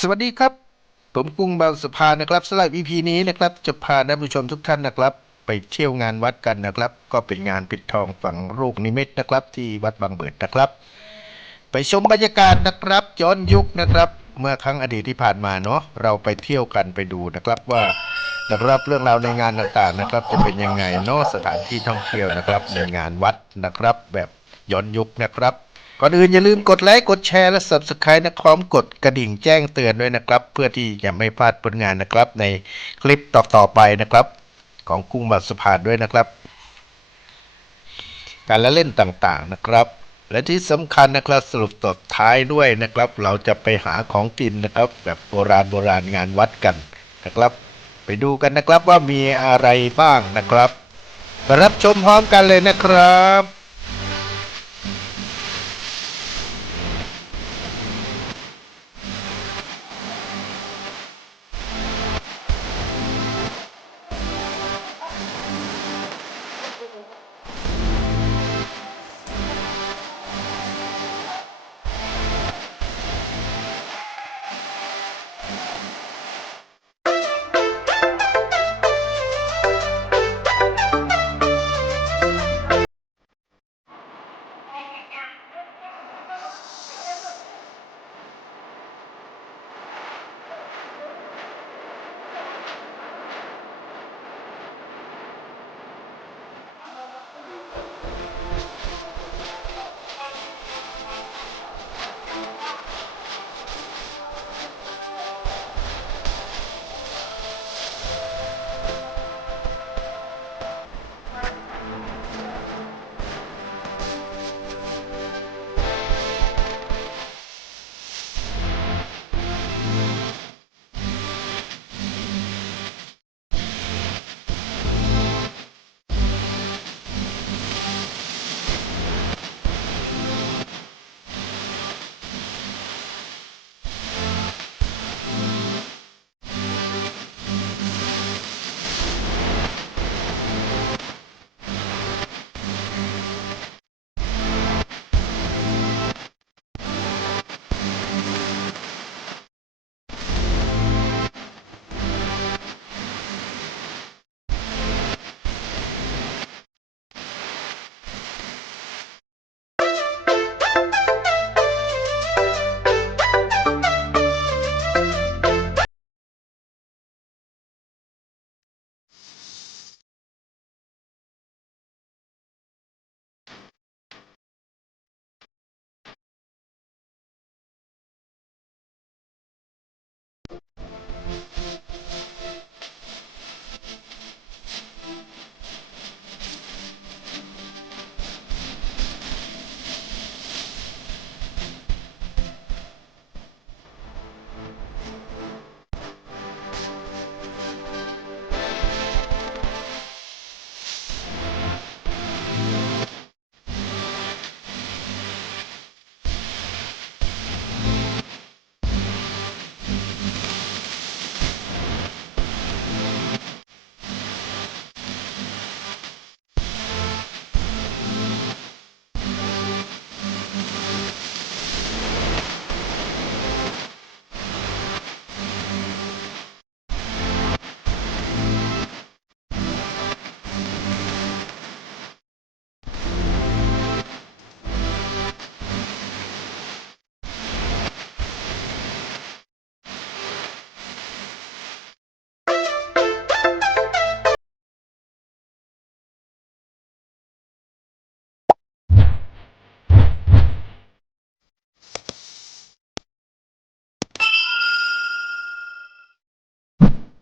สวัสดีครับ ผมกุ้งบางสะพานนะครับสำหรับ EP นี้นะครับ จะพาท่านผู้ชมทุกท่านนะครับ ไปเที่ยวงานวัดกันนะครับ ก็เป็นงานปิดทองฝังลูกนิมิตนะครับ ที่วัดบางเบิดนะครับ ไปชมบรรยากาศนะครับย้อนยุคนะครับ เมื่อครั้งอดีตที่ผ่านมาเนาะเราไปเที่ยวกันไปดูนะครับว่านะครับเรื่องราวในงานต่างๆนะครับ จะเป็นยังไงเนาะสถานที่ท่องเที่ยวนะครับในงานวัดนะครับ แบบย้อนยุคนะครับ ก่อนอื่นอย่าลืมกดไลค์กดแชร์และ Subscribe นะพร้อมกดกระดิ่งแจ้งเตือนด้วยนะครับ เพื่อที่จะไม่พลาดผลงานนะครับ ในคลิปต่อๆไปนะครับ ของกุ้งบัตสะพานด้วยนะครับ การละเล่นต่างๆนะครับ และที่สำคัญนะครับสรุปตบท้ายด้วยนะครับ เราจะไปหาของกินนะครับ แบบโบราณโบราณงานวัดกันนะครับ ไปดูกันนะครับว่ามีอะไรบ้างนะครับรับชมพร้อมกันเลยนะครับ